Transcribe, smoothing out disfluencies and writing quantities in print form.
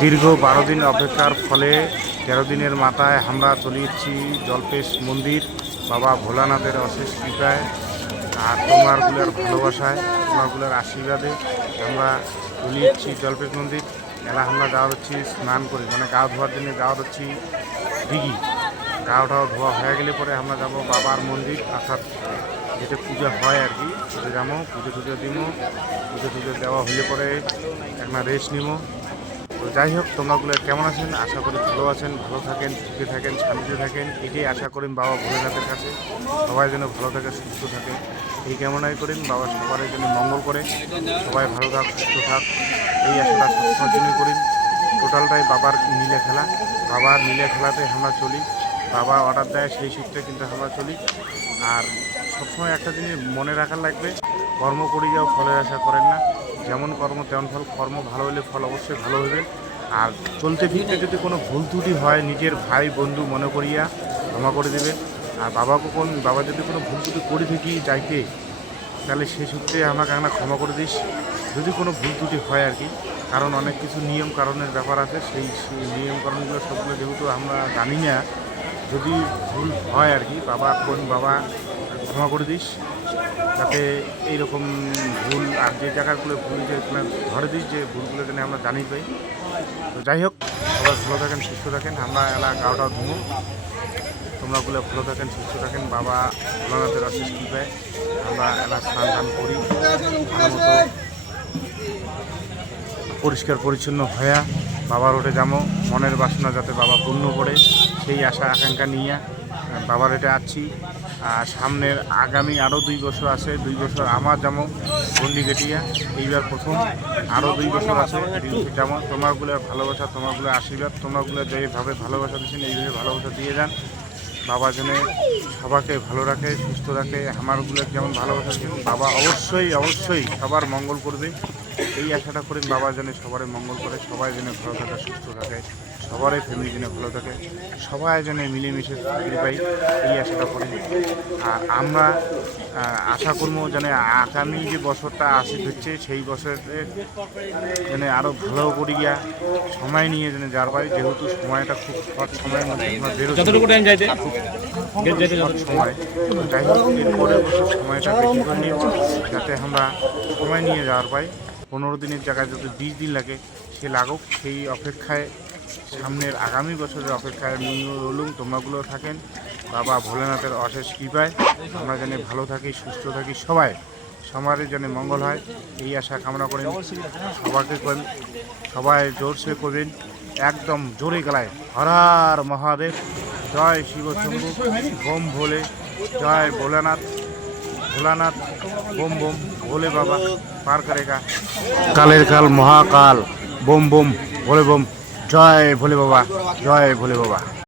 দীর্ঘ ১২ দিন অপেক্ষার ফলে ১৩ দিনের মাথায় আমরা চলে এসেছি জল্পেশ মন্দির। বাবা ভোলানাথের অশেষ কৃপায় আর তোমারগুলোর ভালোবাসায়, তোমারগুলোর আশীর্বাদে আমরা চলে এসেছি জল্পেশ মন্দির। এলা আমরা যাওয়া হচ্ছি স্নান করি, মানে গা ধোয়ার জন্য যাওয়া হচ্ছি দিঘি। গাওটাও ধোয়া হয়ে গেলে পরে আমরা যাব বাবার মন্দির, অর্থাৎ যেটা পূজা হয় আর কি, পুজো যাবো, পুজো টুজো দিব। পুজো টুজো দেওয়া হলে পরে একটা রেস্ট নিব। তো যাই হোক, তোমরাগুলো কেমন আছেন? আশা করি ভালো আছেন, ভালো থাকেন, সুখে থাকেন, শান্তিতে থাকেন। এটাই আশা করেন বাবা ভোলেনাথের কাছে, সবাই যেন ভালো থাকে, সুস্থ থাকে, এই কামনাই করেন। বাবা সবার যেন মঙ্গল করে, সবাই ভালো থাক, সুস্থ থাক, এই আশাটা সবসময় জন্য করেন। টোটালটাই বাবার নীলে খেলা, বাবার নীলে খেলাতে আমরা চলি। বাবা অর্ডার দেয় সেই সূত্রে কিন্তু আমরা চলি। আর সবসময় একটা জিনিস মনে রাখার লাগবে, কর্ম করে যাও, ফলের আশা করেন না। যেমন কর্ম তেমন ফল। কর্ম ভালো হলে ফল অবশ্যই ভালো হবে। আর চলতে ফিরতে যদি কোনো ভুল ত্রুটি হয়, নিজের ভাই বন্ধু মনে করিয়া ক্ষমা করে দেবেন। আর বাবা যদি কোনো ভুল ত্রুটি করে থাকি যাইতে, তাহলে সে সূত্রে আমাকে একটা ক্ষমা করে দিস, যদি কোনো ভুল ত্রুটি হয় আর কি। কারণ অনেক কিছু নিয়ম কারণের ব্যাপার আছে, সেই নিয়ম কারণগুলো সবগুলো যেহেতু আমরা জানি না, যদি ভুল হয় আর কি, বাবা ক্ষমা করে দিস, যাতে এইরকম ভুল আর যে জায়গাগুলো ভুল যেখানে ধরে দিস, যে ভুলগুলো যেন আমরা জানি পাই। তো যাই হোক, সবাই ভালো থাকেন, সুস্থ থাকেন। আমরা এলা গাওটাও ধুমো, তোমরাগুলো ভালো থাকেন, সুস্থ থাকেন। বাবা ভোলানাথের অশেষ কৃপায় আমরা এলা স্নান টান করি, ভালো মতো পরিষ্কার পরিচ্ছন্ন হয়ে বাবার ওঠে যাবো। মনের বাসনা যাতে বাবা পূর্ণ করে, সেই আশা আকাঙ্ক্ষা নিয়ে বাবার এটা আছি। আর সামনের আগামী আরও 2 বছর আছে, 2 বছর আমার যেমন গন্ডি কেটিয়া, এইবার প্রথম আরও 2 বছর আছে যেমন। তোমারগুলোর ভালোবাসা, তোমারগুলোর আশীর্বাদ, তোমরাগুলো যেভাবে ভালোবাসা দিচ্ছেন এইভাবে ভালোবাসা দিয়ে যান। বাবা যেন সবাইকে ভালো রাখে, সুস্থ রাখে। আমারগুলো যেমন ভালোবাসা দিচ্ছেন, বাবা অবশ্যই সবার মঙ্গল করবে, এই আশাটা করেন। বাবা যেন সবারই মঙ্গল করে, সবাই যেন ভালো থাকে, সুস্থ থাকে, সবারই ফ্যামিলি যেন ভালো থাকে, সবাই যেন মিলেমিশে চাকরি পাই, এই আশাটা করি। আর আমরা আশা করবো যেন আগামী যে বছরটা আসি হচ্ছে, সেই বছরে যেন আরও ভালো করিয়া সময় নিয়ে যেন যার পাই, যেহেতু সময়টা খুব শর্ট সময়ের মধ্যে আমরা বেরোচ্ছি, সময়। যাই হোক, এরপরের বছর সময়টা বেশি করে নিয়ে, যাতে আমরা সময় নিয়ে যাওয়ার পাই। 15 দিনের জায়গায় যদি 20 দিন লাগে, সে লাগুক, সেই অপেক্ষায়, সামনের আগামী বছরের অপেক্ষায় রলুম। তোমরাগুলো থাকেন বাবা ভোলেনাথের অশেষ কৃপায় আমরা যেন ভালো থাকি, সুস্থ থাকি, সবারই যেন মঙ্গল হয়, এই আশা কামনা করেন। সবাইকে করেন, সবাই জোরসে করবেন, একদম জোরে গলায়, হর হর মহাদেব, জয় শিব শম্ভু, বোম ভোলে, জয় ভোলানাথ, বোম বোম, ভোলে বাবা পার করেগা, কালের কাল মহাকাল, বোম বোম, ভোলে বোম, জয় ভোলে বাবা, জয় ভোলে বাবা।